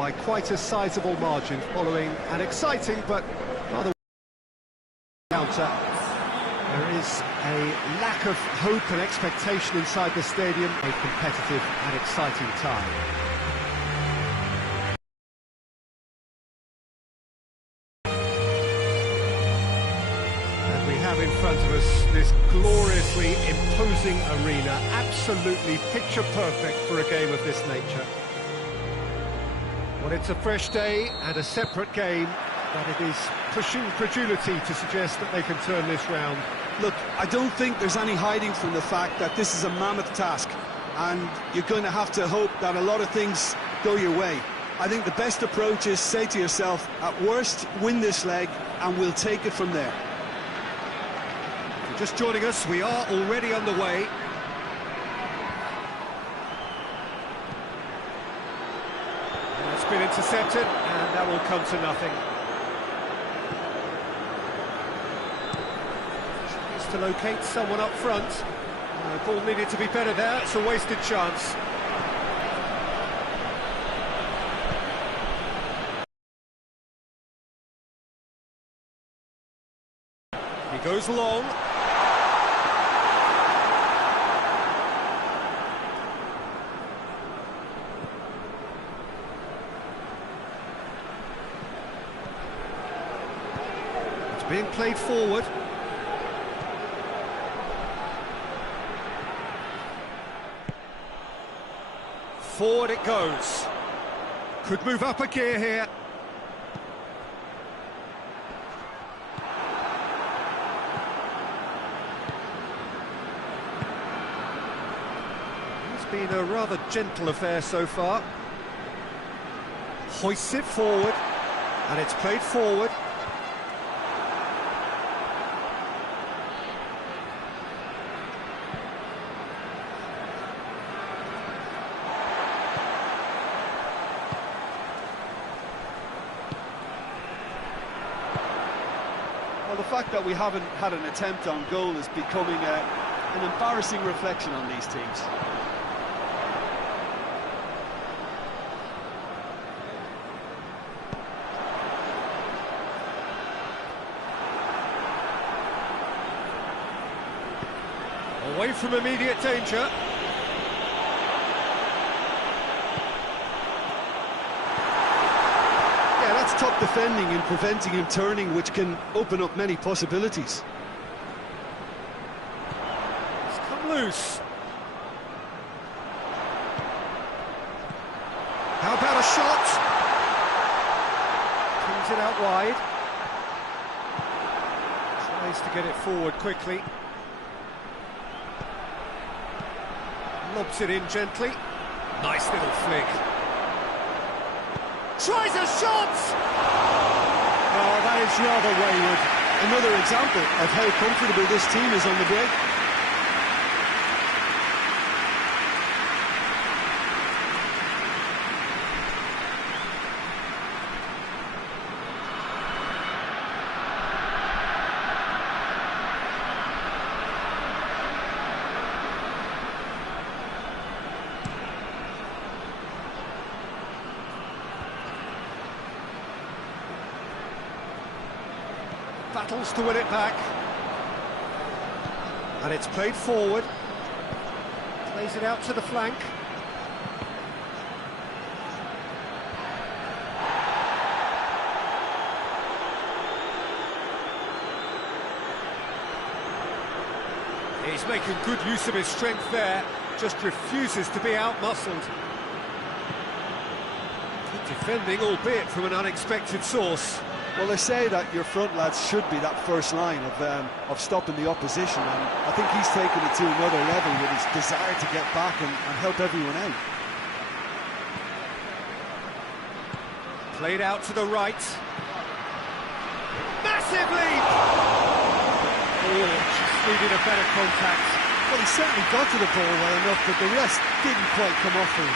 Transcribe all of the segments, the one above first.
by quite a sizable margin following an exciting but rather counter. There is a lack of hope and expectation inside the stadium. A competitive and exciting time. And we have in front of us this gloriously imposing arena, absolutely picture perfect for a game of this nature. Well, it's a fresh day and a separate game, but it is pushing credulity to suggest that they can turn this round. Look, I don't think there's any hiding from the fact that this is a mammoth task, and you're going to have to hope that a lot of things go your way. I think the best approach is say to yourself, at worst, win this leg, and we'll take it from there. If you're just joining us, we are already underway. It's been intercepted, and that will come to nothing. To locate someone up front. Ball needed to be better there, it's a wasted chance. He goes long. It's being played forward. Forward it goes. Could move up a gear here. It's been a rather gentle affair so far. Hoists it forward, and it's played forward. Well, the fact that we haven't had an attempt on goal is becoming an embarrassing reflection on these teams. Away from immediate danger. That's top defending and preventing him turning, which can open up many possibilities. It's come loose. How about a shot? Pings it out wide. Tries to get it forward quickly. Lobs it in gently. Nice little flick. Tries a shot! Oh, that is rather wayward. Another example of how comfortable this team is on the break. Battles to win it back. And it's played forward. Plays it out to the flank. He's making good use of his strength there. Just refuses to be out-muscled. Good defending, albeit from an unexpected source. Well, they say that your front lads should be that first line of stopping the opposition, and I think he's taken it to another level with his desire to get back and help everyone out. Played out to the right. Massive leap! Oh, just needed a better contact. Well, he certainly got to the ball well enough, but the rest didn't quite come off for him.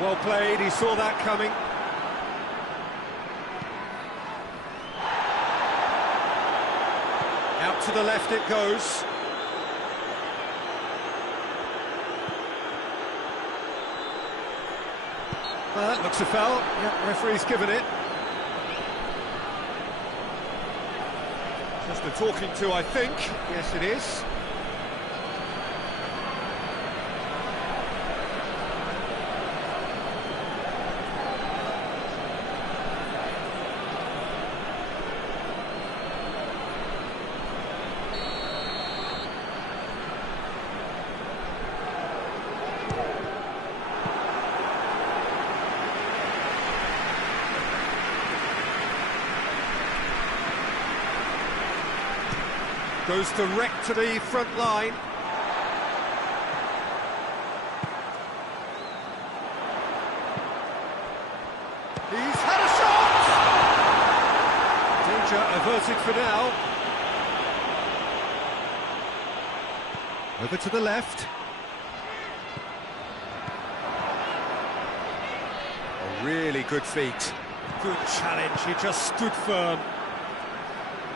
Well played, he saw that coming. Out to the left it goes. Well, that looks a foul. Yeah, referee's given it. Just a talking to, I think. Yes, it is. Goes direct to the front line. He's had a shot! Danger averted for now. Over to the left. A really good feat. Good challenge, he just stood firm.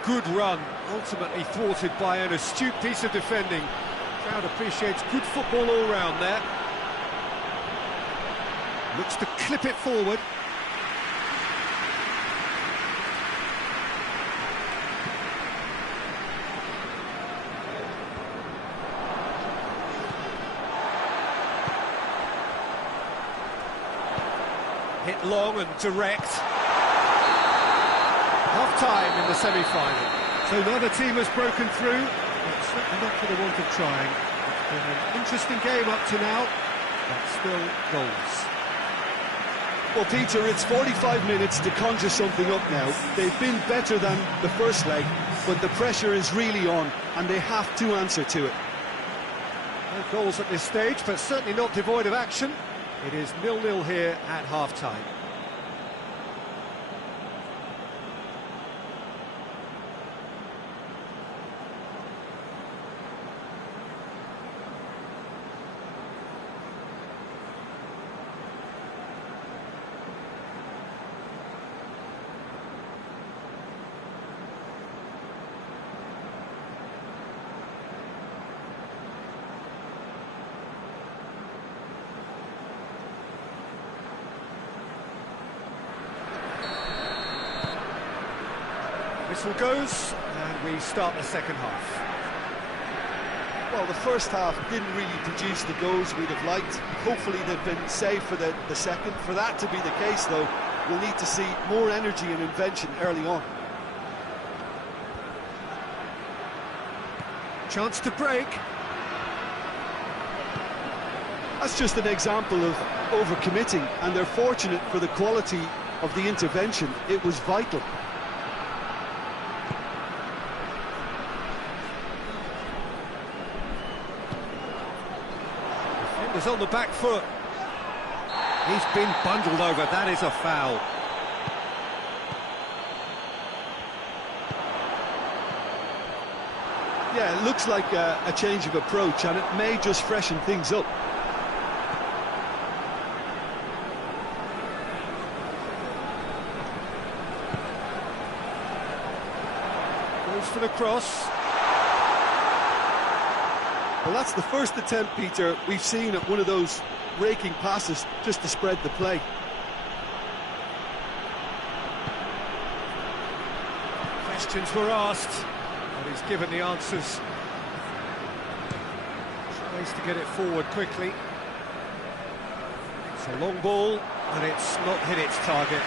Good run, ultimately thwarted by an astute piece of defending. Crowd appreciates good football all round there. Looks to clip it forward. Hit long and direct. Half-time in the semi-final. So neither team has broken through, but certainly not for the want of trying. It's been an interesting game up to now, but still goals. Well, Peter, it's 45 minutes to conjure something up now. They've been better than the first leg, but the pressure is really on, and they have to answer to it. No goals at this stage, but certainly not devoid of action. It is 0-0 here at half-time. Whistle goes, and we start the second half. Well, the first half didn't really produce the goals we'd have liked. Hopefully they've been saved for the second. For that to be the case, though, we'll need to see more energy and invention early on. Chance to break. That's just an example of overcommitting, and they're fortunate for the quality of the intervention. It was vital. Defender's on the back foot. He's been bundled over. That is a foul. Yeah, it looks like a change of approach, and it may just freshen things up. Goes for the cross. Well, that's the first attempt, Peter, we've seen at one of those raking passes just to spread the play. Questions were asked, but he's given the answers. Tries to get it forward quickly. It's a long ball, and it's not hit its target.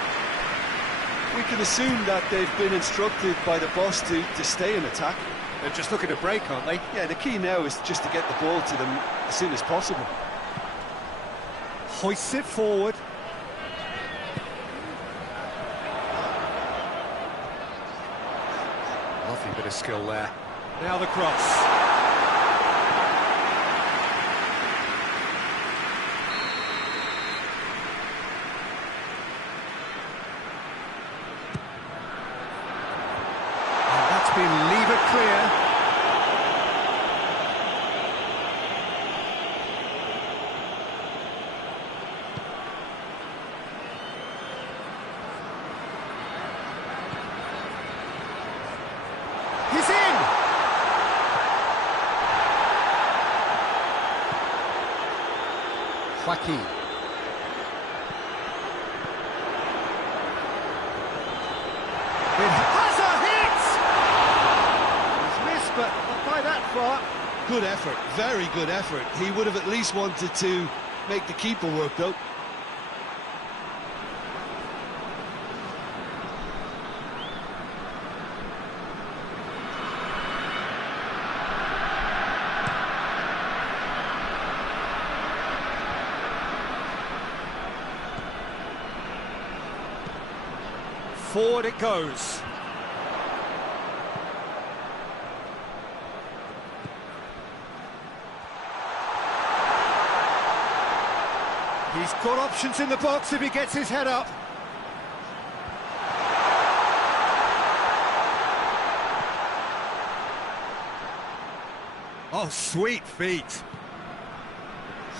We can assume that they've been instructed by the boss to stay in attack. They're just looking to break, aren't they? Yeah, the key now is just to get the ball to them as soon as possible. Hoists it forward. Lovely bit of skill there. Now the cross. And that's been levered clear. Joaquin. It has a hit! He's missed, but not by that far. Good effort, very good effort. He would have at least wanted to make the keeper work, though. Forward it goes. He's got options in the box if he gets his head up. Oh, sweet feet.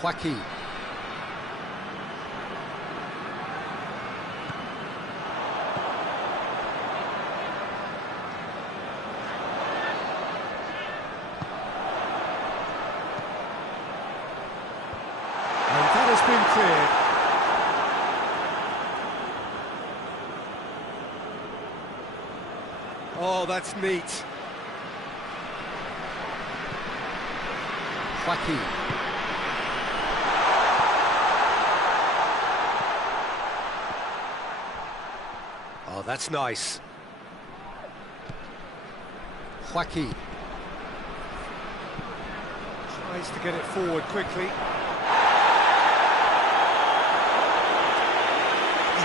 Joaquin. Been cleared. Oh, that's neat. Joaquin. Oh, that's nice. Joaquin. Tries to get it forward quickly.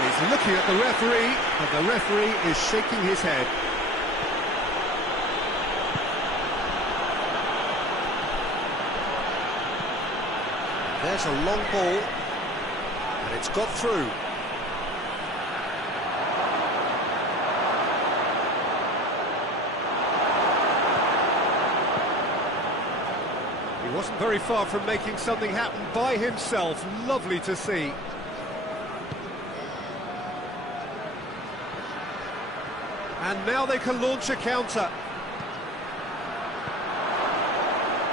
He's looking at the referee, but the referee is shaking his head. There's a long ball, and it's got through. He wasn't very far from making something happen by himself. Lovely to see. And now they can launch a counter.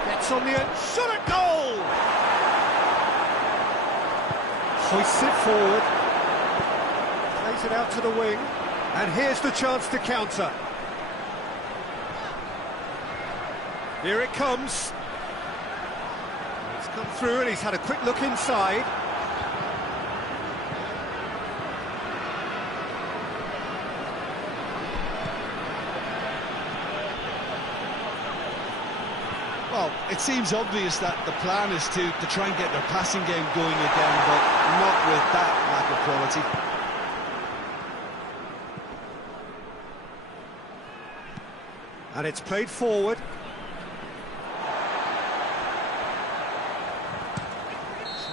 Gets on the end, shot at goal! Hoists it forward. Plays it out to the wing. And here's the chance to counter. Here it comes. It's come through and he's had a quick look inside. Well, it seems obvious that the plan is to try and get their passing game going again, but not with that lack of quality. And it's played forward.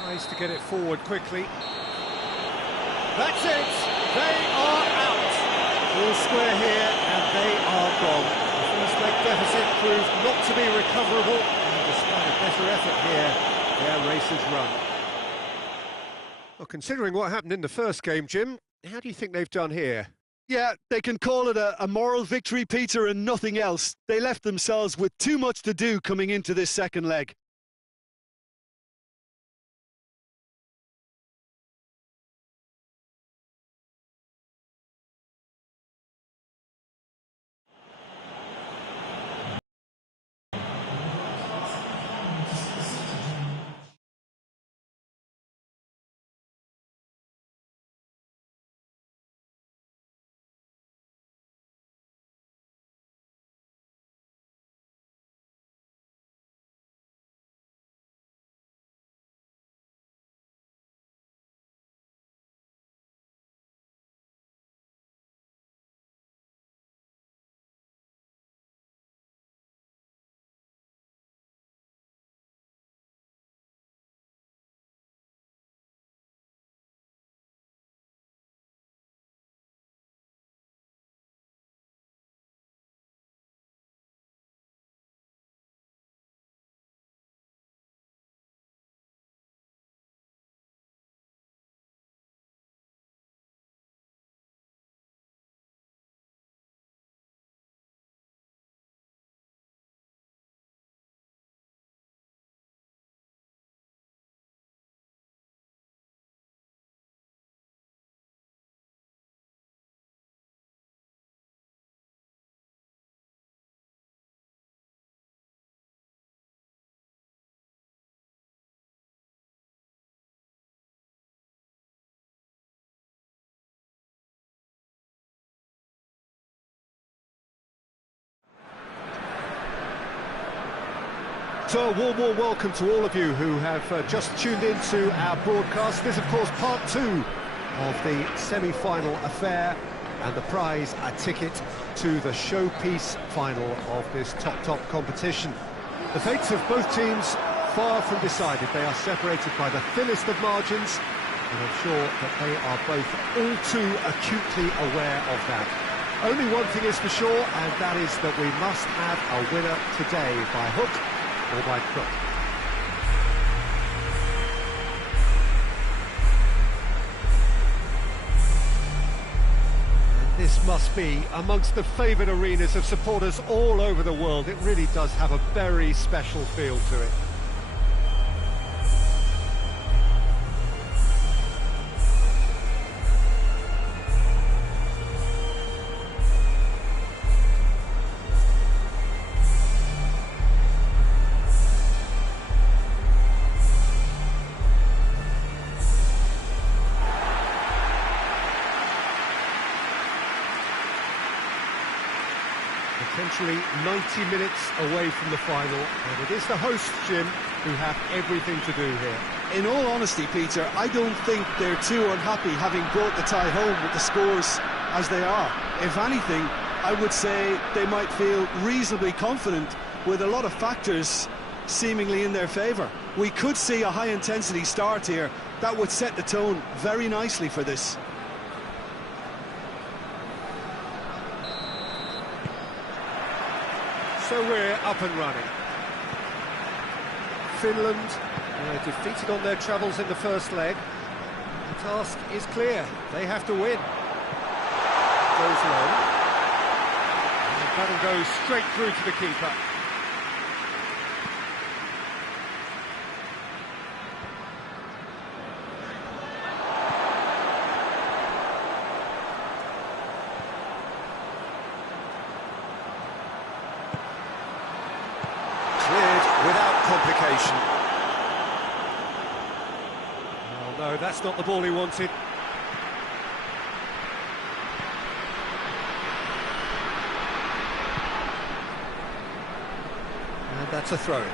Tries to get it forward quickly. That's it! They are out! All square here, and they are gone. First leg deficit proved not to be recoverable, and despite a better effort here, their race is run. Well, considering what happened in the first game, Jim, how do you think they've done here? Yeah, they can call it a moral victory, Peter, and nothing else. They left themselves with too much to do coming into this second leg. So a warm welcome to all of you who have just tuned into our broadcast. This, of course, part two of the semi-final affair, and the prize, a ticket to the showpiece final of this top competition. The fates of both teams far from decided. They are separated by the thinnest of margins, and I'm sure that they are both all too acutely aware of that. Only one thing is for sure, and that is that we must have a winner today, by hook or by crook. And this must be amongst the favoured arenas of supporters all over the world. It really does have a very special feel to it. Potentially 90 minutes away from the final, and it is the hosts, Jim, who have everything to do here. In all honesty, Peter, I don't think they're too unhappy having brought the tie home with the scores as they are. If anything, I would say they might feel reasonably confident with a lot of factors seemingly in their favour. We could see a high-intensity start here. That would set the tone very nicely for this. So we're up and running. Finland defeated on their travels in the first leg. The task is clear. They have to win. Goes long. And the battle goes straight through to the keeper. Without complication. Oh no, that's not the ball he wanted. And that's a throw-in.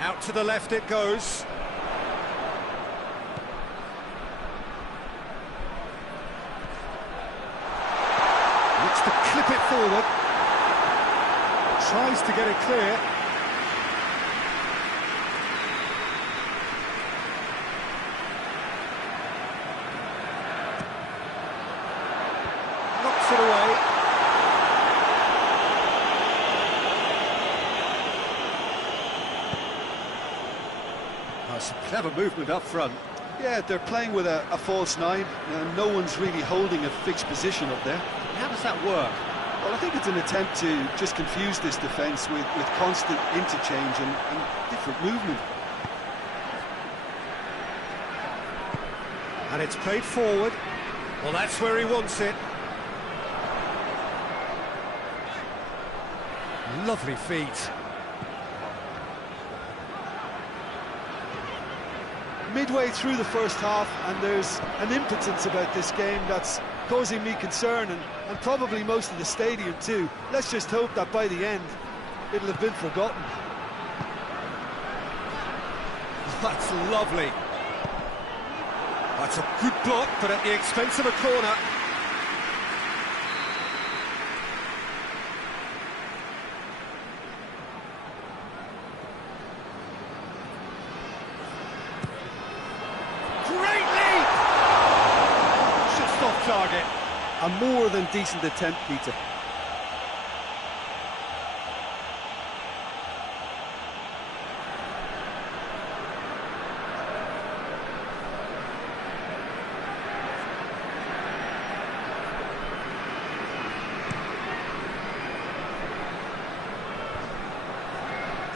Out to the left it goes. Looks to clip it forward. Tries to get it clear. Knocks it away. Oh, some clever movement up front. Yeah, they're playing with a false nine, and no one's really holding a fixed position up there. How does that work? Well, I think it's an attempt to just confuse this defence with constant interchange and different movement. And it's played forward. Well, that's where he wants it. Lovely feet. Midway through the first half, and there's an impotence about this game that's causing me concern, and probably most of the stadium too. Let's just hope that by the end it'll have been forgotten. That's lovely. That's a good block, but at the expense of a corner. Great leap! Just off target. A more than decent attempt, Peter.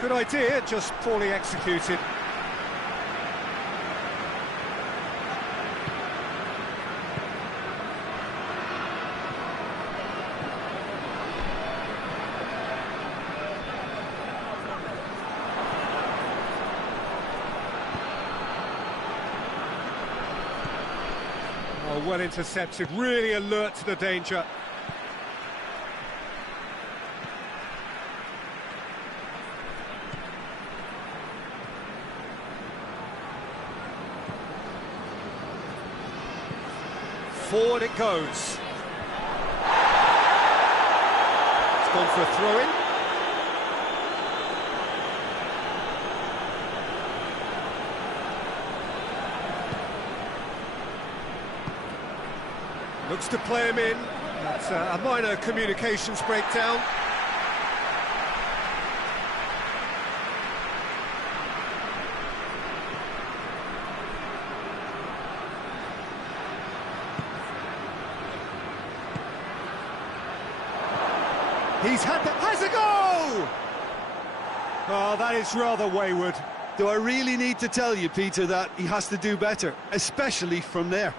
Good idea, just poorly executed. Oh, well intercepted, really alert to the danger. Forward it goes. It's gone for a throw-in. Looks to play him in. That's a minor communications breakdown. Has a goal! Oh, that is rather wayward. Do I really need to tell you, Peter, that he has to do better, especially from there?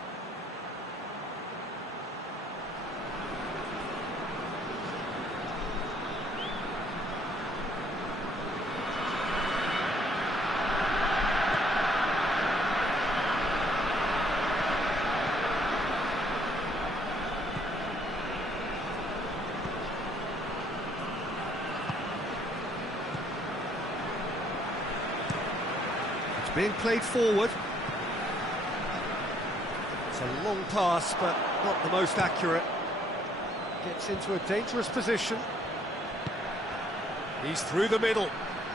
Being played forward. It's a long pass, but not the most accurate. Gets into a dangerous position. He's through the middle.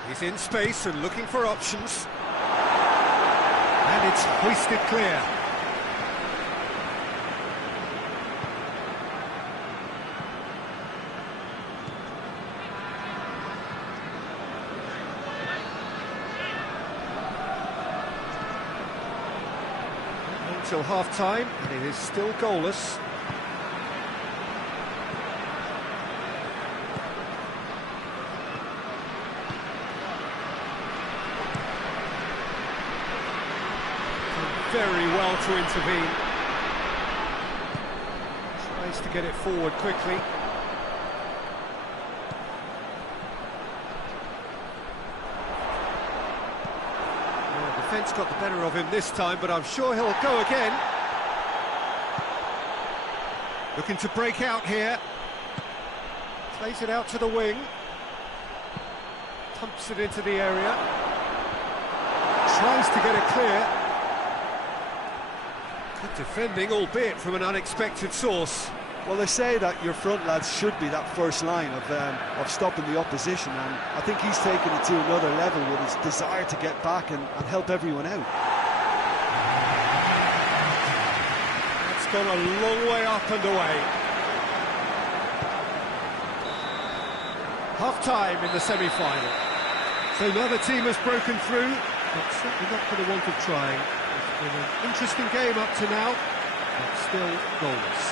He's in space and looking for options. And it's hoisted clear. Until half-time, and it is still goalless. Very well to intervene. Tries to get it forward quickly. Defence got the better of him this time, but I'm sure he'll go again. Looking to break out here. Plays it out to the wing. Pumps it into the area. Tries to get it clear. Good defending, albeit from an unexpected source. Well, they say that your front lads should be that first line of stopping the opposition, and I think he's taken it to another level with his desire to get back and help everyone out. It's gone a long way up and away. Half-time in the semi-final. So neither team has broken through, but certainly not for the want of trying. It's been an interesting game up to now, but still goalless.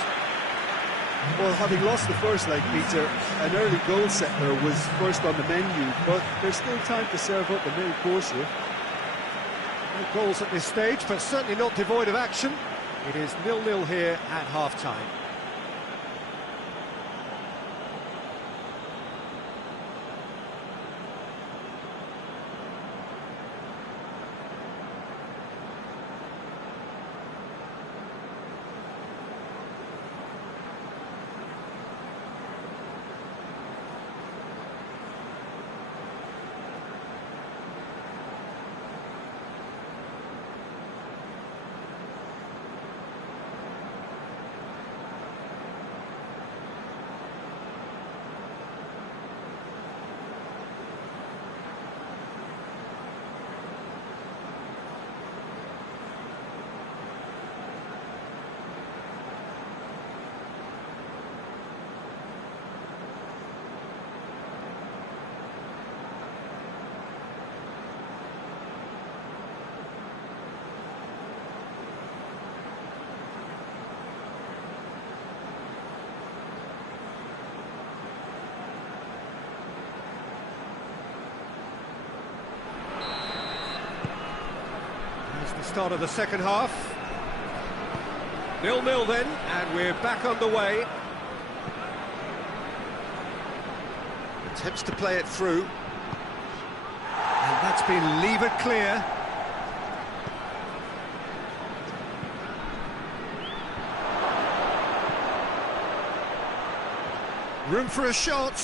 Well, having lost the first leg, Peter, an early goal settler was first on the menu, but there's still time to serve up the main course here. No goals at this stage, but certainly not devoid of action. It is 0-0 here at half-time. Start of the second half. 0-0 then, and we're back underway. Attempts to play it through. And that's been levered clear. Room for a shot.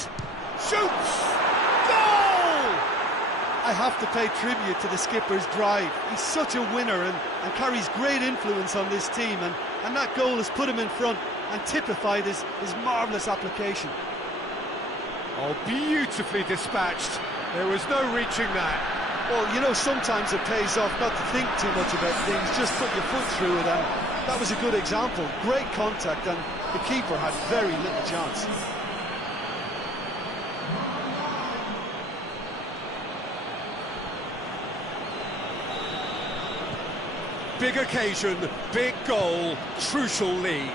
Shoots! Goal! I have to pay tribute to the skipper's drive. He's such a winner and carries great influence on this team, and that goal has put him in front and typified his marvellous application. Oh, beautifully dispatched. There was no reaching that. Well, you know, sometimes it pays off not to think too much about things, just put your foot through it, and that was a good example. Great contact, and the keeper had very little chance. Big occasion, big goal, crucial lead.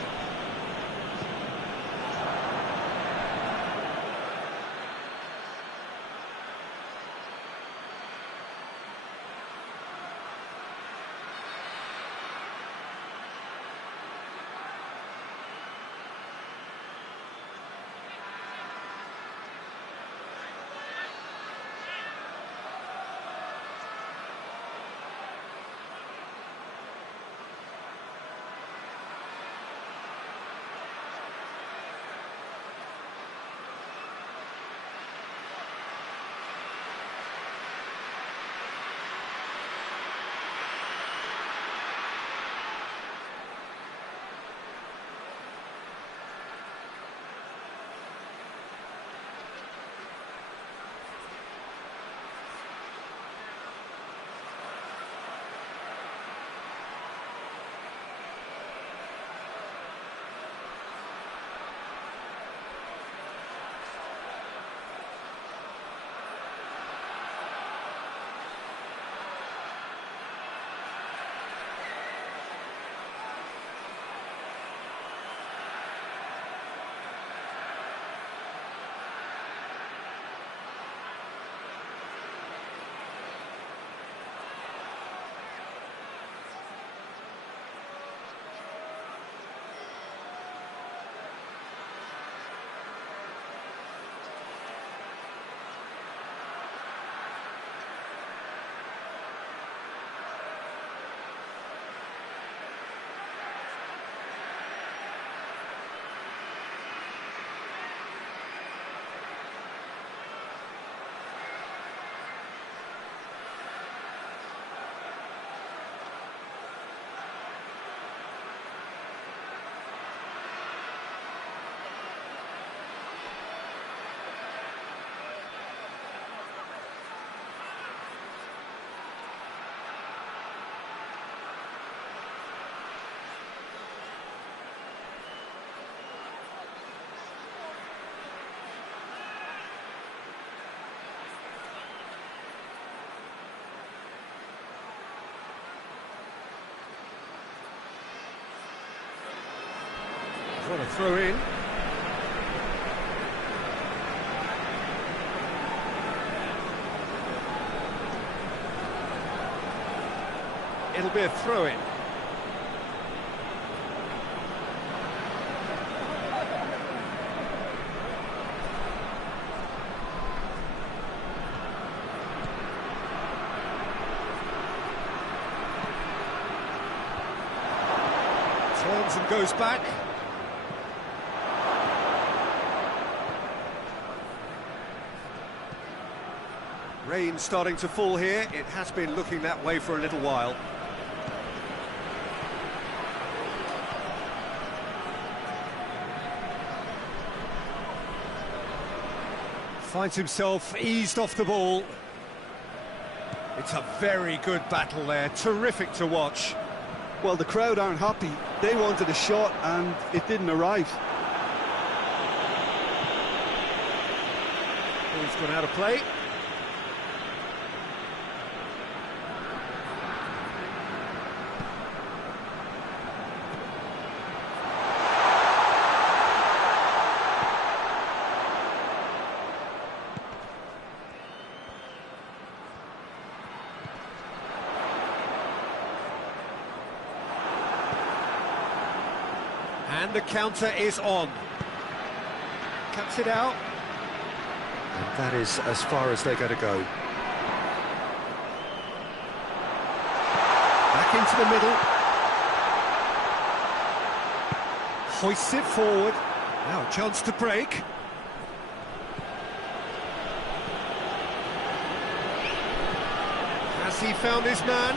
What a throw in. It'll be a throw in. Turns and goes back. Rain starting to fall here. It has been looking that way for a little while. Finds himself eased off the ball. It's a very good battle there. Terrific to watch. Well, the crowd aren't happy. They wanted a shot and it didn't arrive. Ball's gone out of play. And the counter is on. Cuts it out. And that is as far as they're going to go. Back into the middle. Hoists it forward. Now a chance to break. Has he found his man?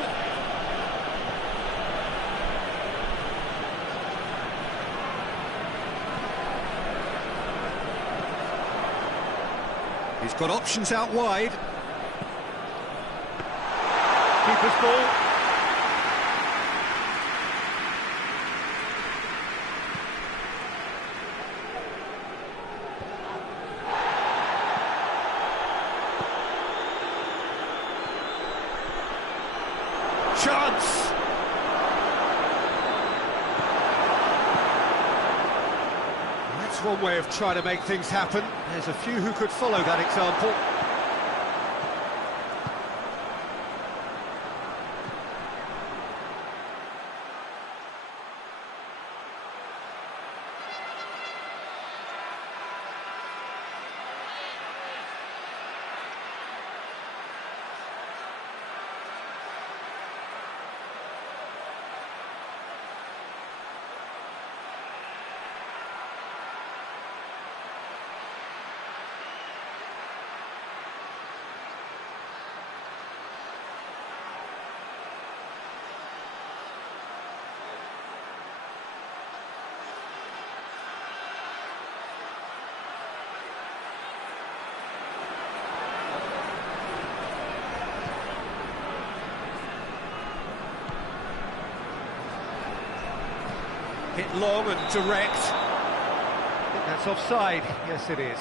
He's got options out wide. Keeper's ball. Chance! That's one way of trying to make things happen. There's a few who could follow that example. Hit long and direct. I think that's offside. Yes, it is.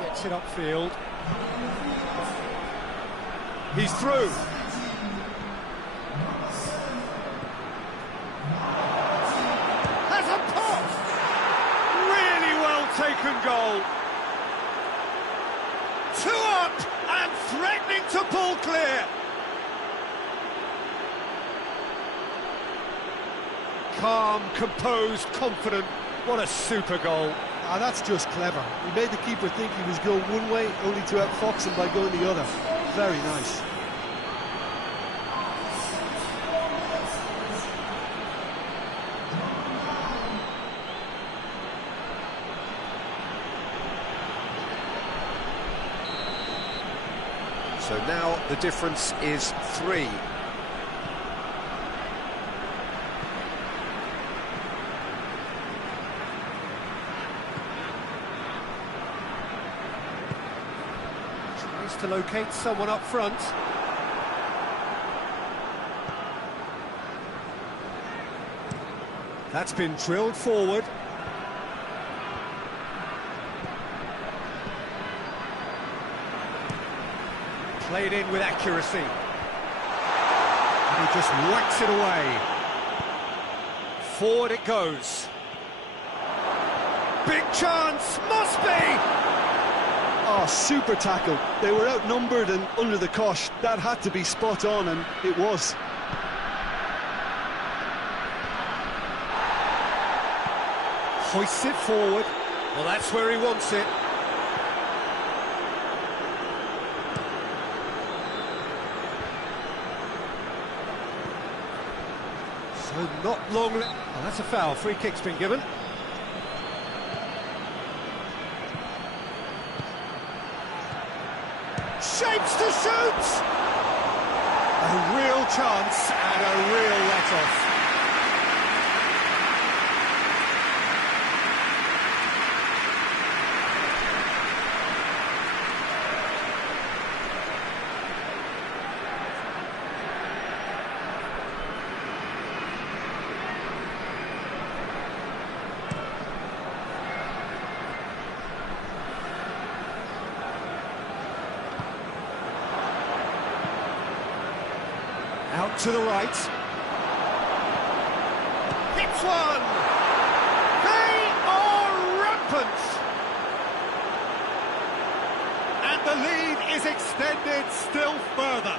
Gets it upfield. He's through. Taken goal. 2 up and threatening to pull clear. Calm, composed, confident. What a super goal. Ah, that's just clever. He made the keeper think he was going one way, only to outfox him by going the other. Very nice. So now the difference is 3. Tries to locate someone up front. That's been drilled forward. Played in with accuracy. And he just whacks it away. Forward it goes. Big chance, must be! Oh, super tackle. They were outnumbered and under the cosh. That had to be spot on, and it was. Hoists it forward. Well, that's where he wants it. So not long. Oh, that's a foul. Free kick's been given. Shapes to shoot! A real chance and a real let-off. Out to the right. Hits one! They are rampant! And the lead is extended still further.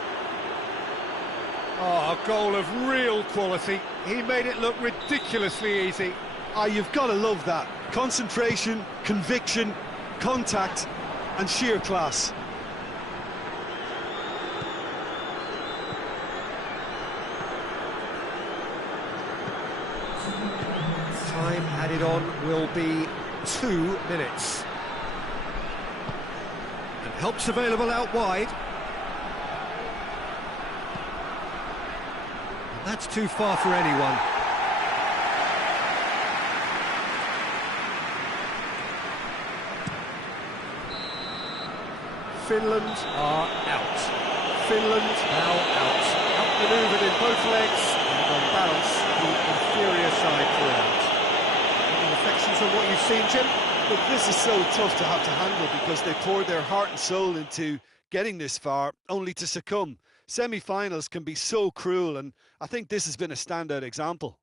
Oh, a goal of real quality. He made it look ridiculously easy. Ah, you've got to love that. Concentration, conviction, contact, and sheer class. Time added on will be 2 minutes. And help's available out wide. And that's too far for anyone. Finland are out. Finland now out. Outmanoeuvred in both legs, and on balance, the inferior side throughout. Any reflections on what you've seen, Jim? Look, this is so tough to have to handle because they poured their heart and soul into getting this far, only to succumb. Semi-finals can be so cruel, and I think this has been a standout example.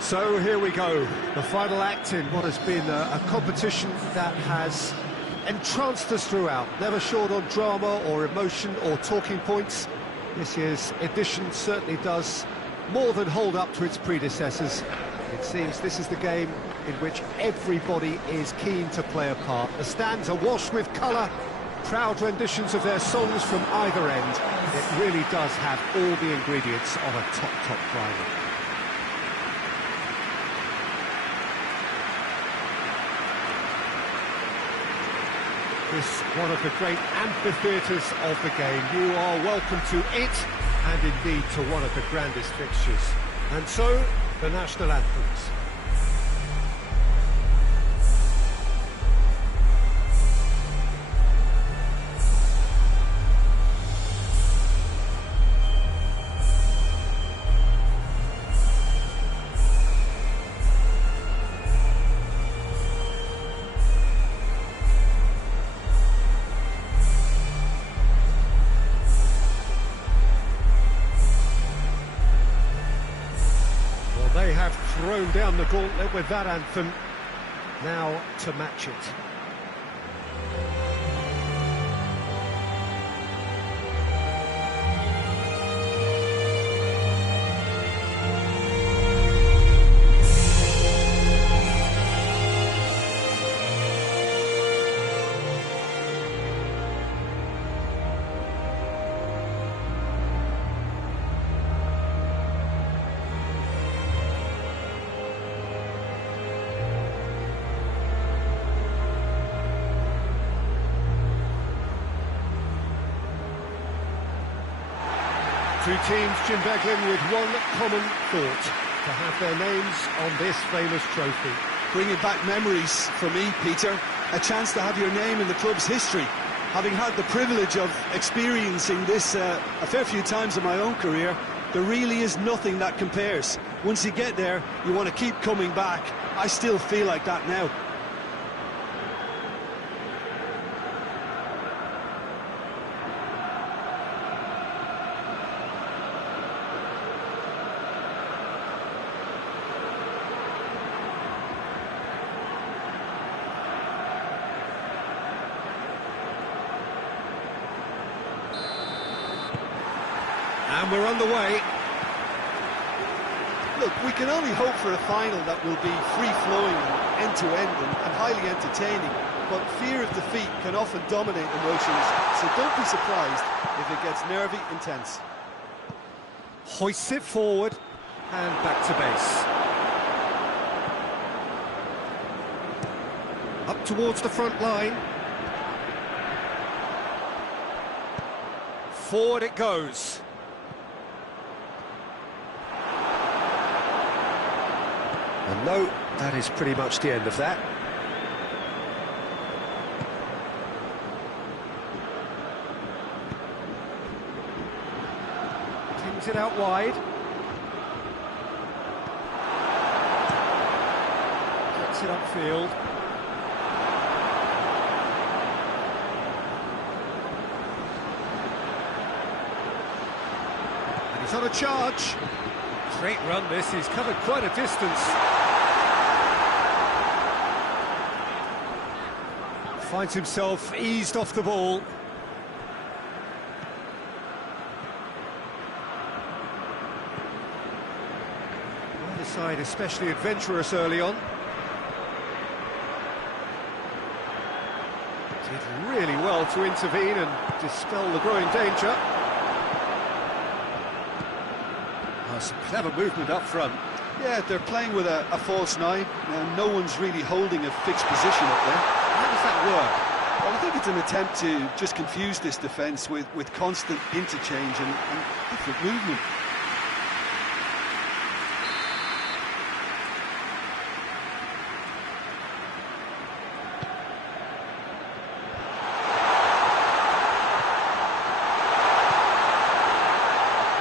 So here we go, the final act in what has been a competition that has entranced us throughout, never short on drama or emotion or talking points. This year's edition certainly does more than hold up to its predecessors. It seems this is the game in which everybody is keen to play a part. The stands are washed with colour, proud renditions of their songs from either end. It really does have all the ingredients of a top final. This one of the great amphitheatres of the game. You are welcome to it, and indeed to one of the grandest fixtures. And so, the national anthems. They have thrown down the gauntlet with that anthem. Now to match it. Two teams, Jim Beglin, with one common thought: to have their names on this famous trophy. Bringing back memories for me, Peter. A chance to have your name in the club's history. Having had the privilege of experiencing this a fair few times in my own career, there really is nothing that compares. Once you get there, you want to keep coming back. I still feel like that now. And we're on the way. Look, we can only hope for a final that will be free-flowing and end-to-end and highly entertaining, but fear of defeat can often dominate emotions, so don't be surprised if it gets nervy intense. Hoists it forward and back to base. Up towards the front line. Forward it goes. And no, that is pretty much the end of that. Tings it out wide. Gets it upfield. And he's on a charge. Great run this, he's covered quite a distance. Finds himself eased off the ball. Either side especially adventurous early on. Did really well to intervene and dispel the growing danger. Some clever movement up front. Yeah, they're playing with a false nine. Now, no one's really holding a fixed position up there. How does that work? Well, I think it's an attempt to just confuse this defence with constant interchange and different movement.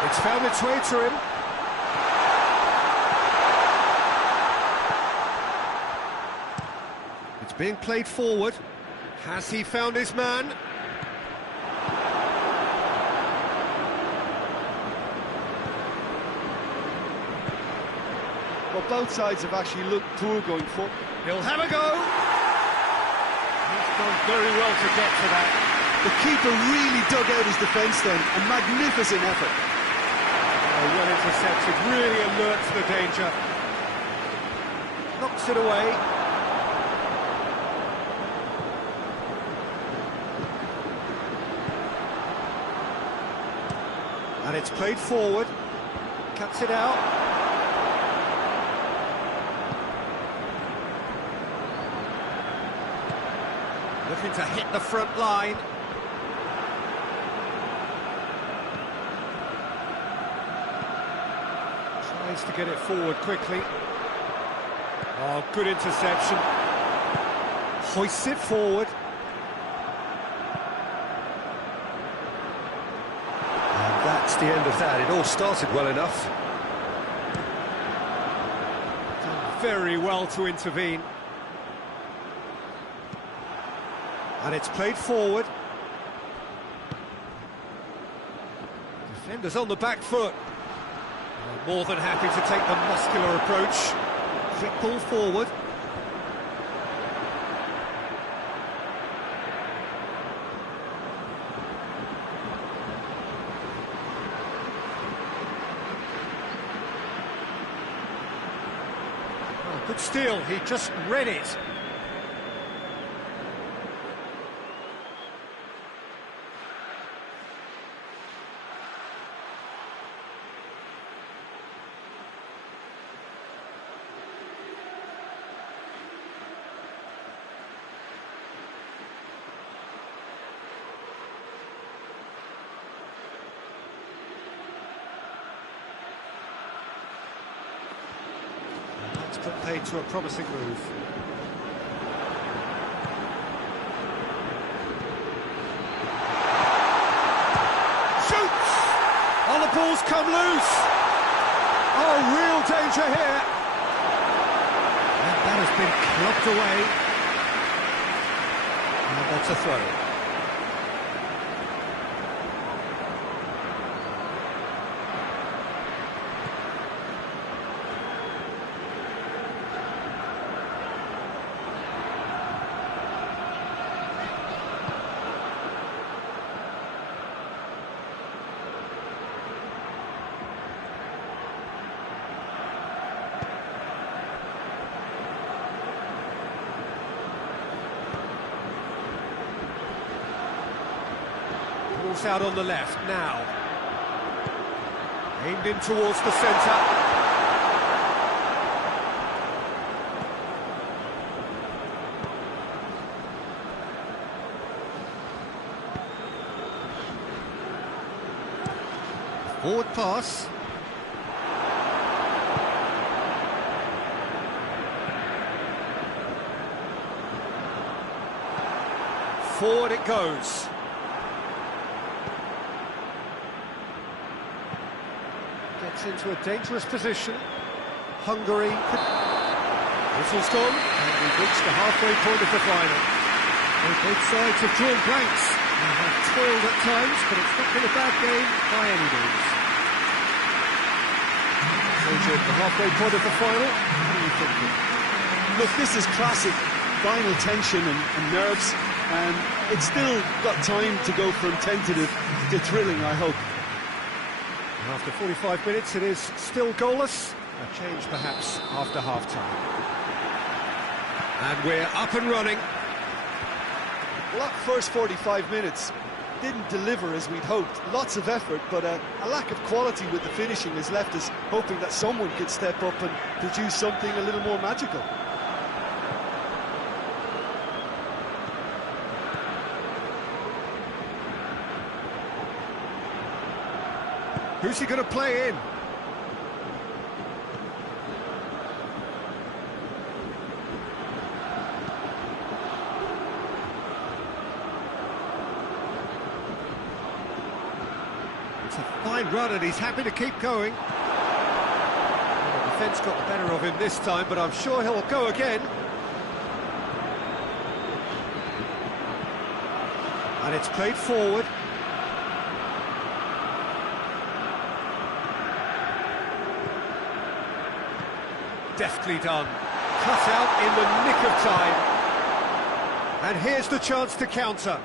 It's found its way to him. It's being played forward. Has he found his man? Well, both sides have actually looked poor going forward. He'll have a go. He's done very well to get to that. The keeper really dug out his defence then. A magnificent effort. Oh, well intercepted, really alert to the danger. Knocks it away. And it's played forward. Cuts it out. Looking to hit the front line. Tries to get it forward quickly. Oh, good interception. Hoists it forward. And that's the end of that. It all started well enough. Done very well to intervene. And it's played forward. Defenders on the back foot. More than happy to take the muscular approach. Quick ball forward. Oh, good steal, he just read it. put paid to a promising move. Shoots! Oh, the ball's come loose! Oh, real danger here! And that has been clubbed away. And that's a throw. Ball's out on the left now. Aimed in towards the centre. Forward pass. Forward it goes. Gets into a dangerous position. Hungary could... Whistle's gone, and we've reached the halfway point of the final. Well, both sides have drawn blanks and have toiled at times, but it's not been a bad game by any means. So we're at the halfway point of the final. What are you thinking? Look, this is classic final tension and nerves, and it's still got time to go from tentative to thrilling, I hope. After 45 minutes, it is still goalless. A change, perhaps, after half-time. And we're up and running. Well, that first 45 minutes didn't deliver as we'd hoped. Lots of effort, but a lack of quality with the finishing has left us hoping that someone could step up and produce something a little more magical. Who's he going to play in? It's a fine run and he's happy to keep going. Well, the defence got the better of him this time, but I'm sure he'll go again. And it's played forward. Deftly done. Cut out in the nick of time. And here's the chance to counter.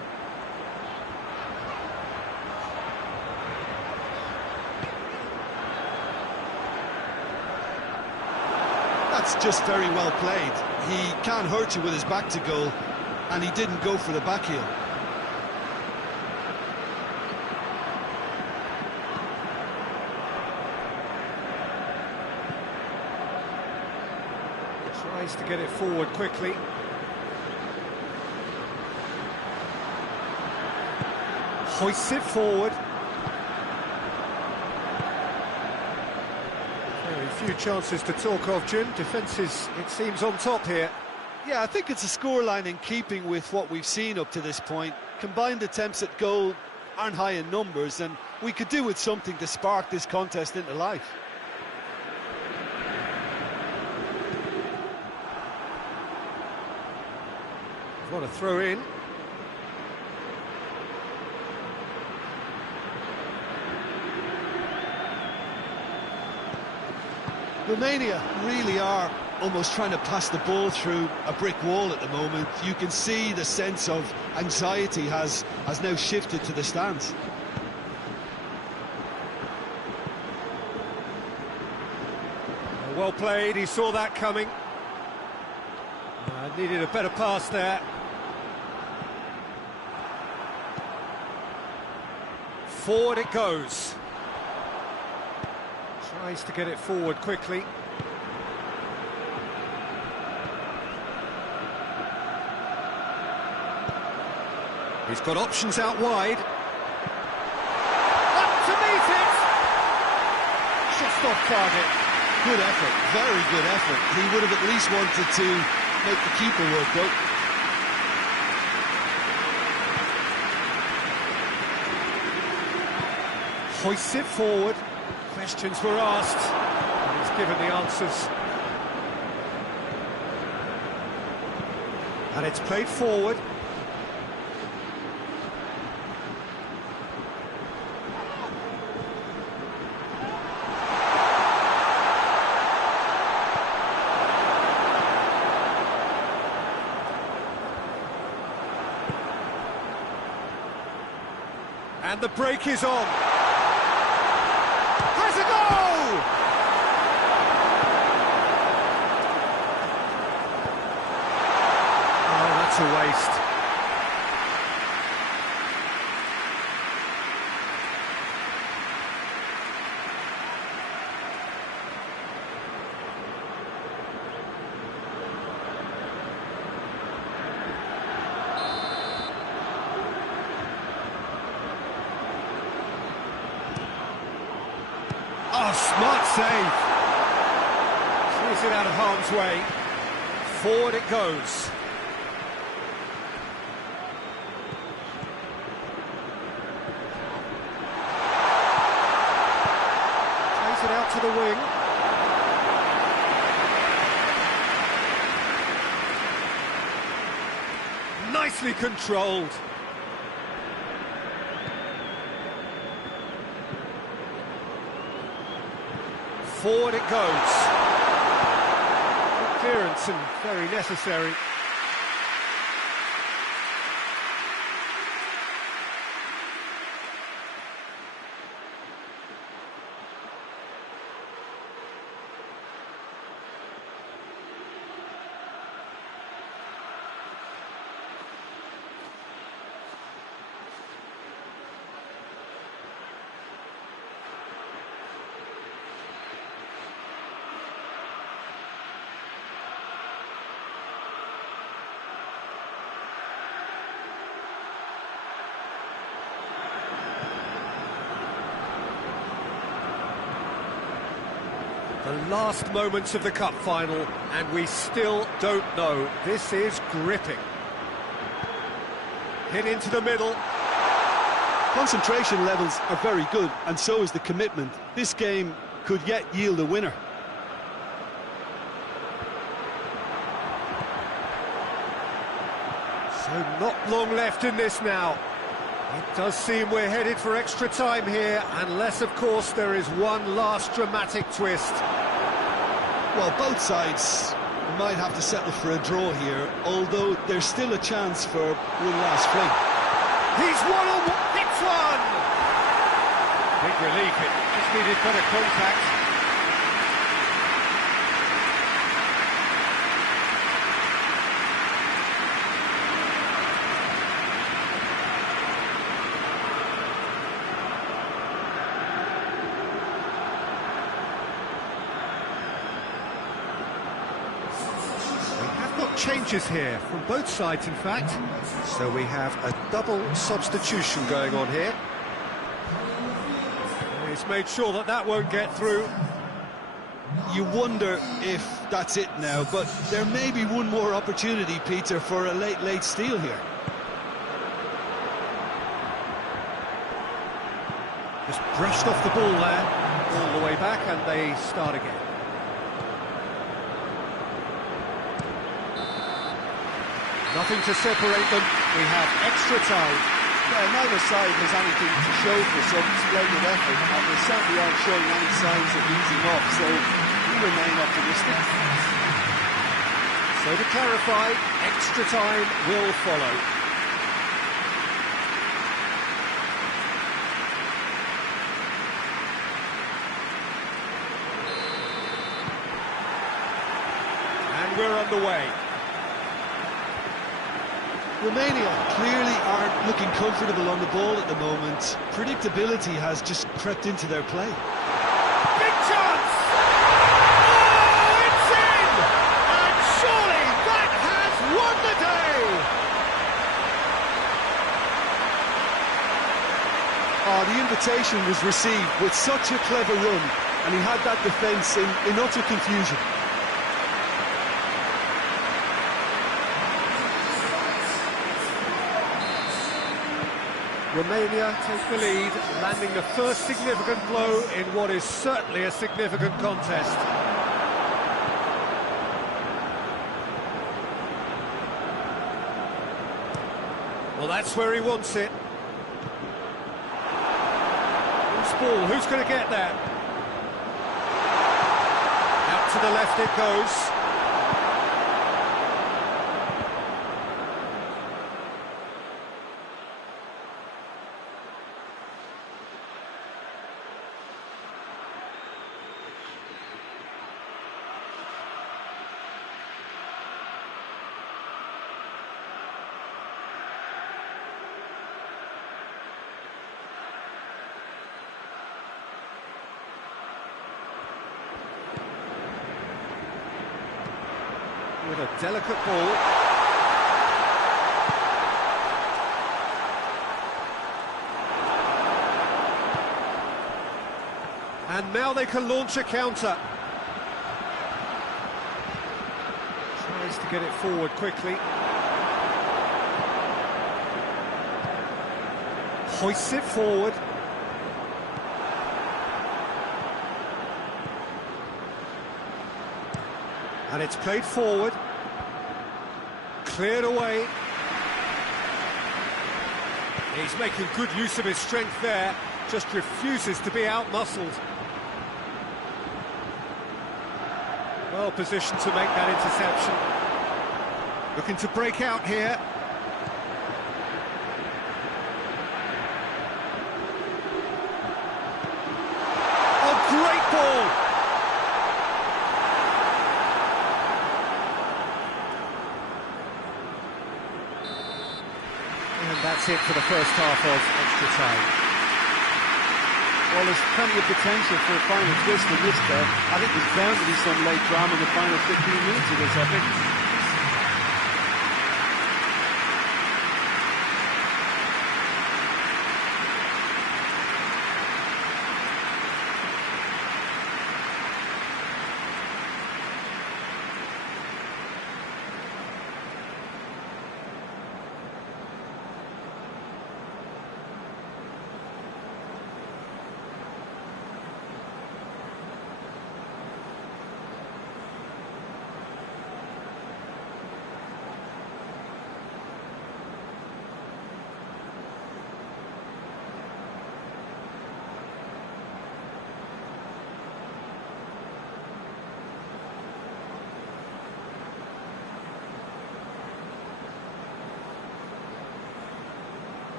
That's just very well played. He can't hurt you with his back to goal, and he didn't go for the back heel. Tries to get it forward quickly. Hoists it forward. Very few chances to talk of, Jim. Defence is, it seems, on top here. Yeah, I think it's a scoreline in keeping with what we've seen up to this point. Combined attempts at goal aren't high in numbers, and we could do with something to spark this contest into life. What a throw in. Romania really are almost trying to pass the ball through a brick wall at the moment. You can see the sense of anxiety has now shifted to the stands. Well played, he saw that coming. Needed a better pass there. Forward it goes. Tries to get it forward quickly. He's got options out wide. Up to meet it! Just off target. Good effort, very good effort. He would have at least wanted to make the keeper work, though. Hoists it forward. Questions were asked, and he's given the answers. And it's played forward. And the break is on. Has a goal! Oh, that's a waste. Oh, smart save. Clears it out of harm's way. Forward it goes. Plays it out to the wing. Nicely controlled. Forward it goes. Good clearance and very necessary. The last moments of the cup final, and we still don't know. This is gripping. Hit into the middle. Concentration levels are very good, and so is the commitment. This game could yet yield a winner. So not long left in this now. It does seem we're headed for extra time here, unless, of course, there is one last dramatic twist. Well, both sides might have to settle for a draw here, although there's still a chance for one last fling. He's one-on-one, hits one! Big relief, it just needed better contact. Changes here from both sides, in fact, so we have a double substitution going on here. He's made sure that that won't get through. You wonder if that's it now, but there may be one more opportunity, Peter, for a late steal here. Just brushed off the ball there, all the way back, and they start again. Nothing to separate them. We have extra time. Yeah, neither side has anything to show for some splendid effort, and they certainly aren't showing any signs of easing off, so we remain optimistic. So to clarify, extra time will follow. And we're underway. Romania clearly aren't looking comfortable on the ball at the moment. Predictability has just crept into their play. Big chance! Oh, it's in! And surely that has won the day! Oh, the invitation was received with such a clever run. and he had that defence in utter confusion. Romania take the lead, landing the first significant blow in what is certainly a significant contest. Well, that's where he wants it. Loose ball, who's going to get that? Out to the left it goes. With a delicate ball. And now they can launch a counter. Tries to get it forward quickly. Hoists it forward. And it's played forward. Cleared away. He's making good use of his strength there. Just refuses to be out-muscled. Well positioned to make that interception. Looking to break out here. Oh, great ball! And that's it for the first half of extra time. Well, there's plenty of potential for a final twist in this there. I think there's bound to be some late drama in the final 15 minutes of this epic.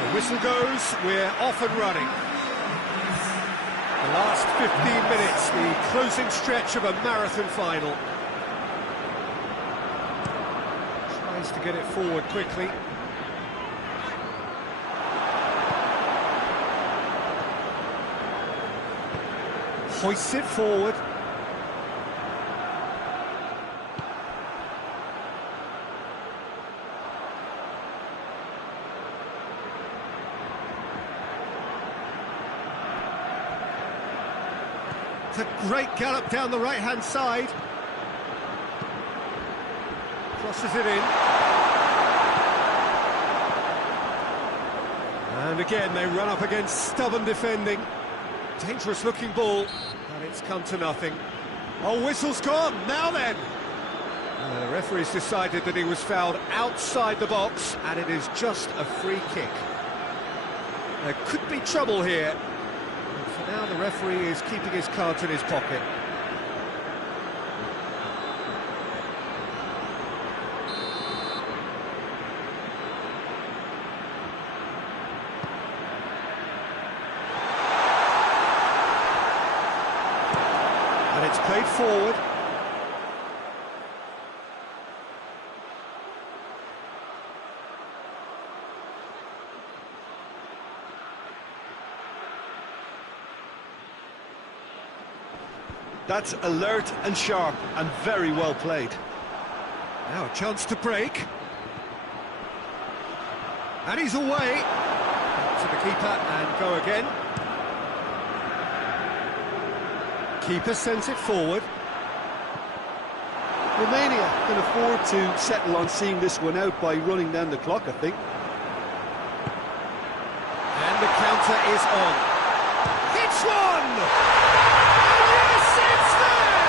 The whistle goes, we're off and running. The last 15 minutes, the closing stretch of a marathon final. Tries to get it forward quickly. Hoists it forward. It's a great gallop down the right-hand side. Crosses it in. And again, they run up against stubborn defending. Dangerous-looking ball, but it's come to nothing. Oh, whistle's gone, now then! The referee's decided that he was fouled outside the box, and it is just a free kick. There could be trouble here. But for now, the referee is keeping his cards in his pocket. And it's played forward. That's alert and sharp and very well played. Now a chance to break. And he's away. To the keeper and go again. Keeper sends it forward. Romania can afford to settle on seeing this one out by running down the clock, I think. And the counter is on. Hits one! Yes, it's there!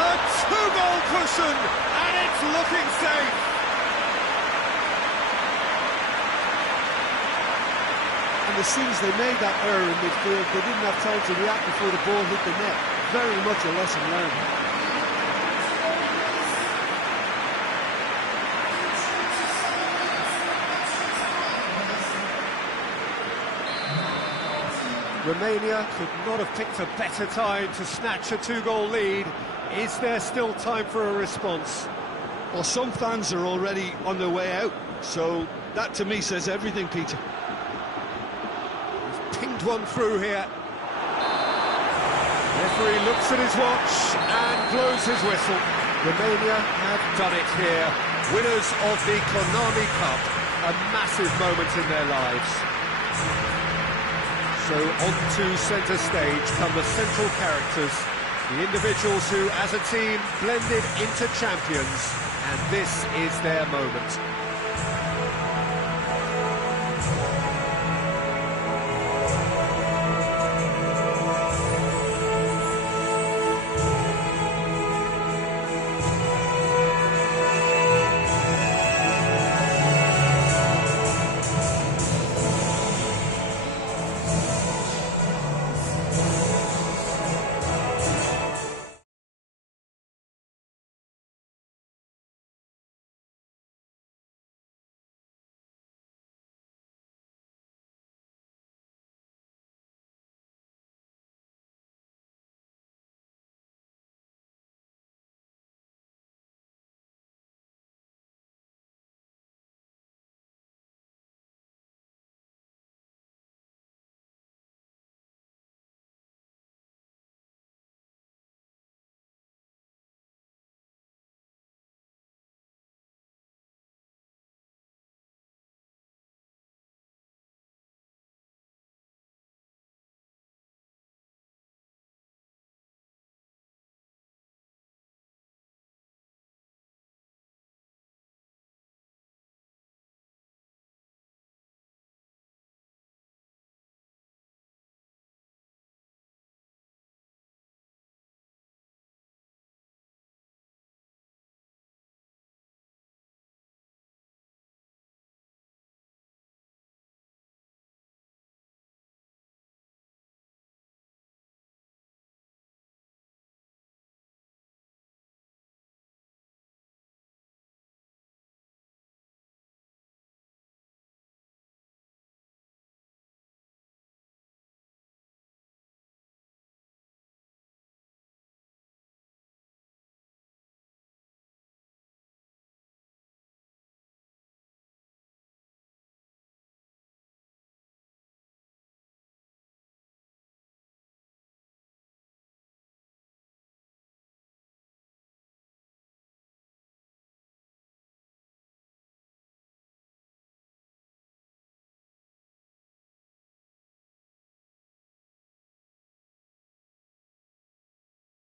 A two-goal cushion, and it's looking safe. And as soon as they made that error in midfield, they didn't have time to react before the ball hit the net. Very much a lesson learned. Romania could not have picked a better time to snatch a two-goal lead. Is there still time for a response? Well, some fans are already on their way out, so that to me says everything, Peter. He's pinged one through here. Referee looks at his watch and blows his whistle. Romania have done it here. Winners of the Konami Cup. A massive moment in their lives. So onto centre stage come the central characters, the individuals who, as a team, blended into champions, and this is their moment.